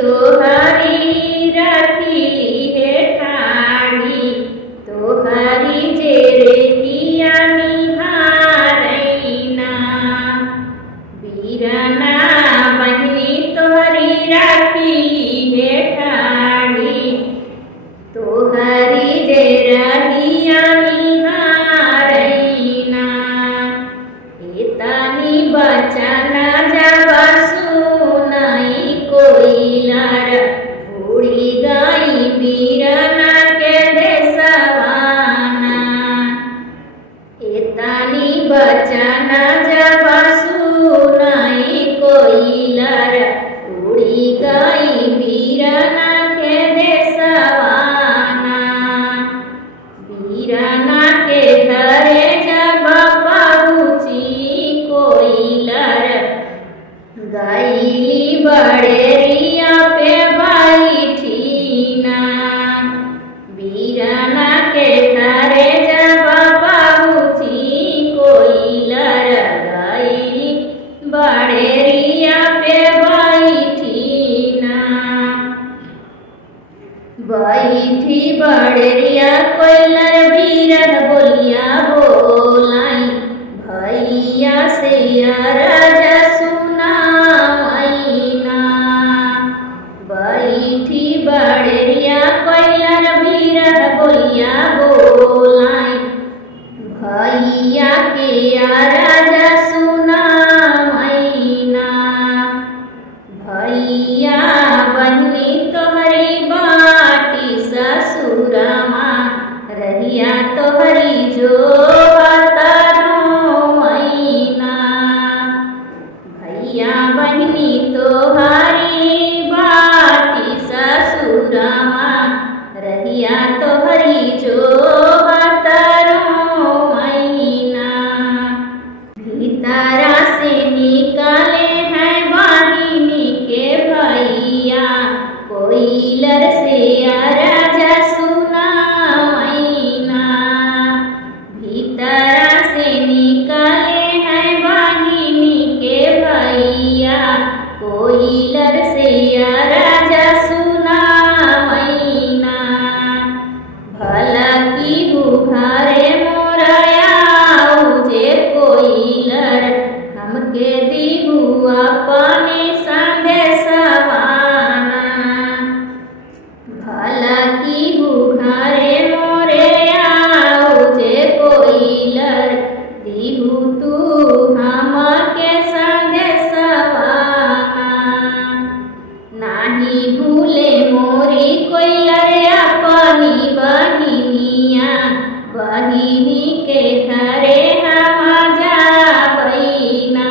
तोहरी राखी है ठाड़ी तोहरी जे रेखिया निहारैना बीरना बहिनी तोहरी राखी है ठाड़ी तोहरी जे रहिया निहारैना एतनी बचना जब सुनाई कोइलर उड़ी गई बीरना के देशवाना एतनी बचना जब सुनाई कोइलर उड़ी गई बीरना के देशवाना बीरना के घरे जब पहुँची कोइलर गईली बड़ेरिया पे बैठीना बीरना के घरे जब पहुँची कोइलर गईली बड़ेरिया पे बैठीना बैठी बड़ेरिया कोइलर बीरन बोलिया बोलाई भैया से राजा सुनावैना बैठी बड़ेरिया कोइलर बीरन बोलिया बोलाई भैया के राजा सुनावैना भैया बहिनी तोहरी बाटी ससुरमा रहिया तोहरी जो भैया बहिनी तोहरी बाटी ससुरमा रहिया तोहरी जो भीतरा से निकाले हैं बहिनी के भैया कोइलर से राजा सुनावैना भीतरा से निकाले हैं बहिनी के भैया कोइलर से राजा सुनावैना भला की बुखारे मोरया जे कोइलर हमके दिहु अपने संदेशवाना भला की बुखारे मोरे आओ जे कोइलर दिहु तू हमके संदेशवाना नाही भूले मोरी कोइलर अपनी बहिनिया बहिनी के घरे हम जाबैना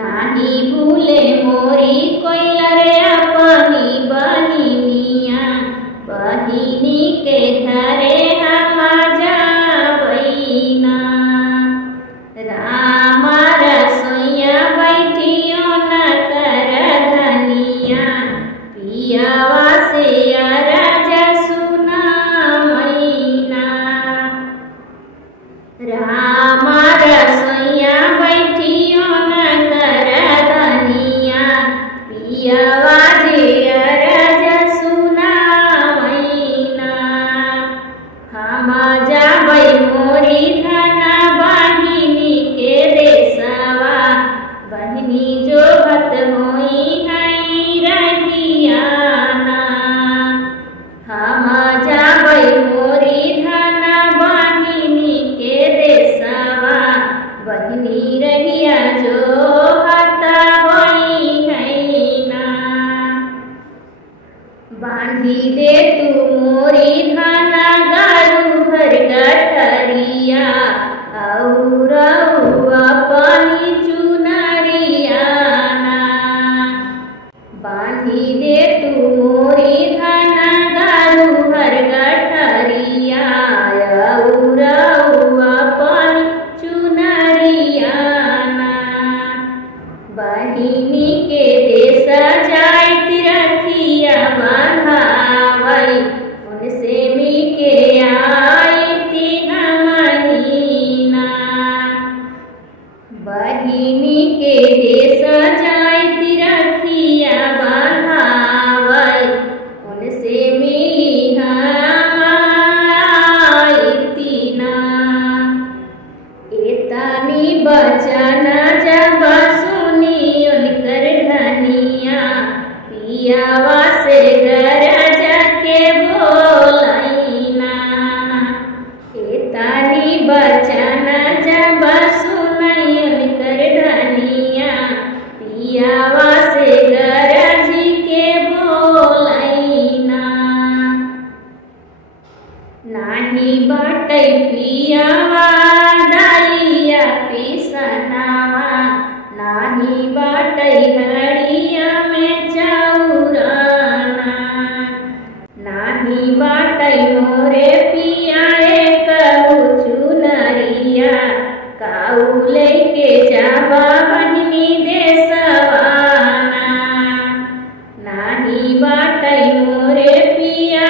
नाही भूले मोरी कोइलर अपनी बहिनिया बहिनी के घरे हम जाबैना राम रसोइया बैठियो न कर धनिया पियावा से राजा सुनावैना राम रसोइया बैठियो न कर धनिया पियावा जे राजा सुनावैना हम जाबै मोरी धना बहिनी के देशवा बहिनी जो भत होई हई रहियाना हम जाबै मोरी धना बहिनी के देशवा बहिनी रहिया जो हत होई हैना बांधी दे तू मोरी धना गारू भर गठरिया और अपनी चुनरियाना बांधी दे तू मोरी धना गारू भर गठरिया और अपनी चुनरियाना बहिनी के देश जाइत रखिया बांधावई उनसे मिके आईती हमहीना बहिनी के देश जाइत रखिया बांधावई पियावा से गरज के बोलैना। एतानी बचन जब सुनैन कर धनिया पियावा से गरज के बोलैना। नाही बाटै पियावा दलिया पिसनावा, नाही बाटै घड़िया में चौराना। नाही बाटै मोरे पिया कहू चुनरिया, काऊ लेके जाबा बहिनी देसवाना। नाही बाटै मोरे पिया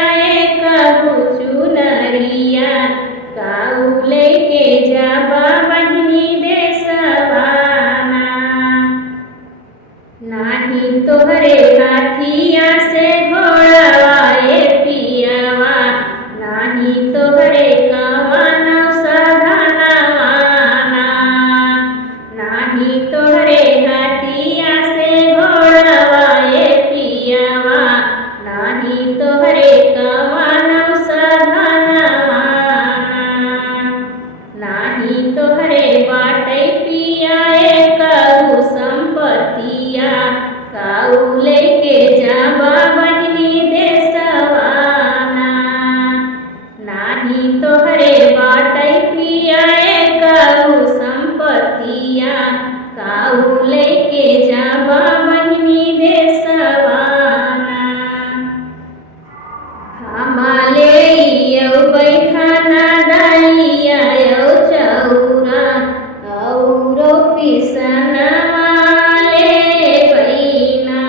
कहू चुनरिया, काऊ लेके जाबा बहिनी देसवाना। नाही तोहरे हाथिया से घोड़वाए पियावा, नाही तोहरे कवन साधनवाना। नाही तोहरे हाथिया से घोड़वाए पियावा, नाही तोहरे कवन साधनवाना। नाही तोहरे बाटै पिया कहू संपतिया, काऊ लेके जाबा बहिनी देसवाना। नाही तोहरे बाटै पिया कहू संपतिया, काऊ लेके जाबा बहिनी देसवाना। हमाले यौ बैठाना दलिया यौ चौरा, औरो पिसनवा ले बैना।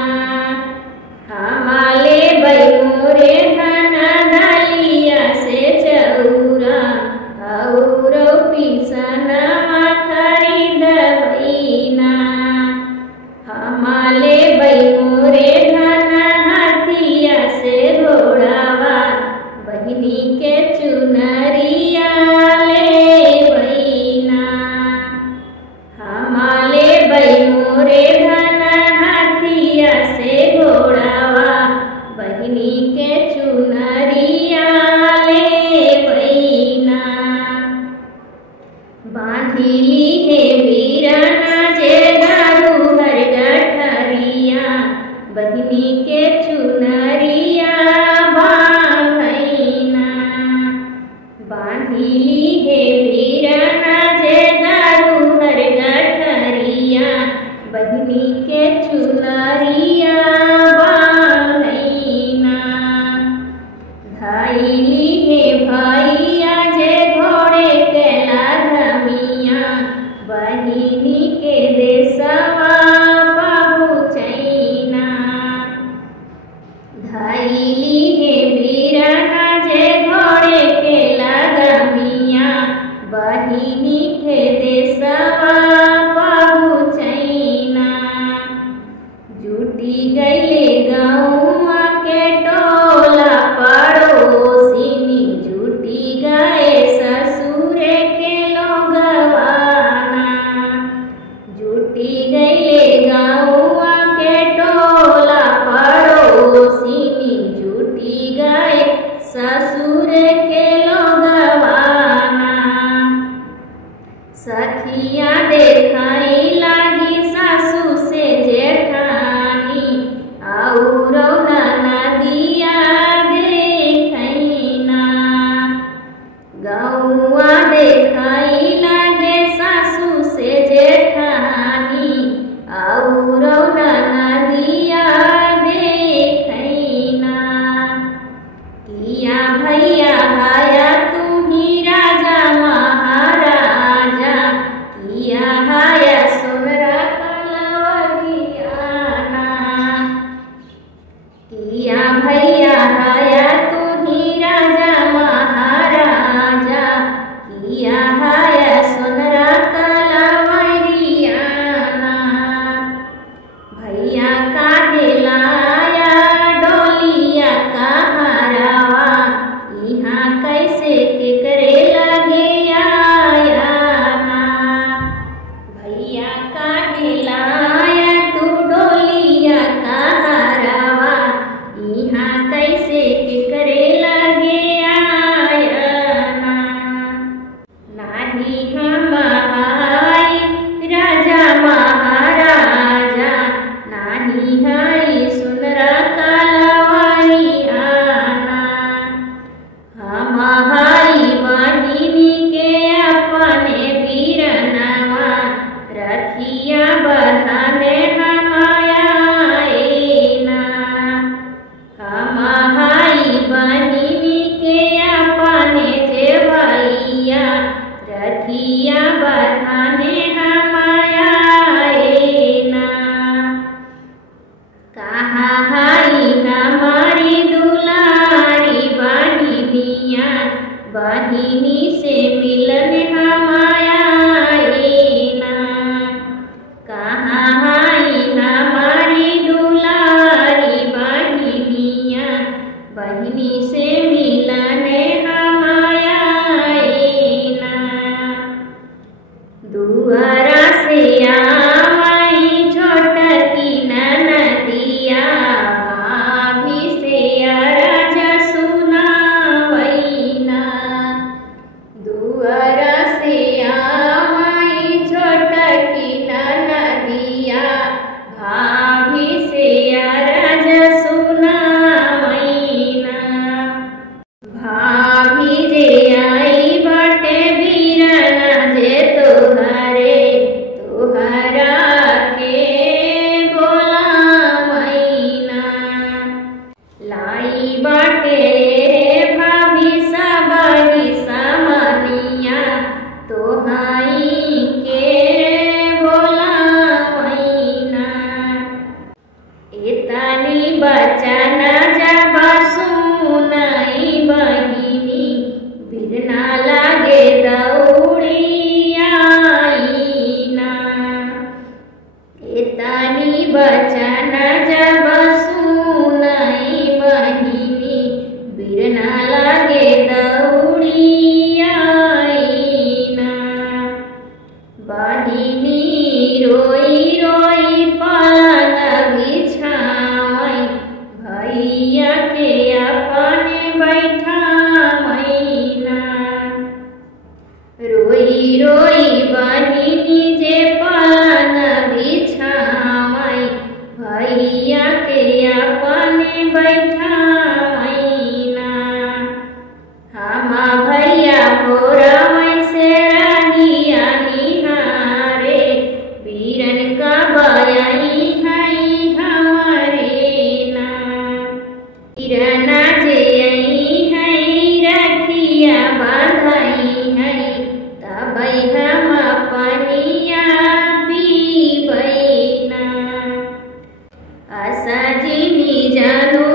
हमाले बै मोरे धना दलिया से चौरा, औरो पिसनवा खरीद बैना। हमाले बै मोरे धना हाथिया से घोड़ावा, बहिनी के चुनरिया ले बैना। हमाले बै मोरे धना हाथिया से घोड़ावा, बहिनी के चुनरिया ले बैना। बांधिली है बीराना जे गारू हर गठरिया, बहिनी के चुनरिया बांधैना। बांधिली है बीराना जे गारू हर गठरिया, बहिनी के चुनरिया बांधैना। धैली है भैया जे घोड़े के लाधमिया, बहिनी के देसवा पहुँचैना। धैली है बीराना जे घोड़े के लागमिया, बहिनी के देसवा पहुँचैना। जुटी गईले गौआ के टोला पड़ोसिनी, जुटी गए ससुरे के लोगवाना। जुटी गईले गौआ के टोला पड़ोसिनी, जुटी गए ससुरे के लोगवाना। सखिया देखाई लागी सासू से जेठानी, औरो ननदिया देखैना। गौआ देखाई लागे सासू से जेठानी, औरो ननदिया देखैना। किया भैया हाया तुम्ही राजा महाराजा, किया हाया सोनरा कलवरियाना। किया भैया हाया तुम्ही राजा महाराजा, किया हाया सोनरा कलवरियाना। भैया काहे लाया डोलिया कहारावा, यहाँ कैसे के करे लगे आयाना। भैया काहे लाया तू डोलिया कहारावा, बहिनी से मिलन हम आएना। कहाँ आई हमारी दुलारी बहिनिया, बहिनी से मिलन हम आएना। दुआरा से आई छोटकी ननदिया, भाभी से अरज सुनावैना। दुआरा से आई छोटकी ननदिया, भाभी से अरज सुनावैना। भाभी जे आई बाटे बीरना जे तोहरा के बोलावैना। लाई बाटे भाभी सबरी समनिया, तोहाई के बोलावैना। इतनी बचन जब सुनई बहिनी, बिरना लागे दौड़ी आईना। इतनी बचन जब सुनई बहिनी, बिरना लागे दौड़ी आईना। बहिनी रोई रोई पलंग बिछावई, भैया के अपने बैठावैना। रोई रोई बहिनी जे पलंग बिछावई, भैया के अपने बैठावैना। हम भैया भोरवै से रहिया निहारे, बीरन का बयाई हई हमरे ना। बीरना जे आई हई रखिया बांधई हई, तबै हम पनिया पीबैना। आशा जी जानू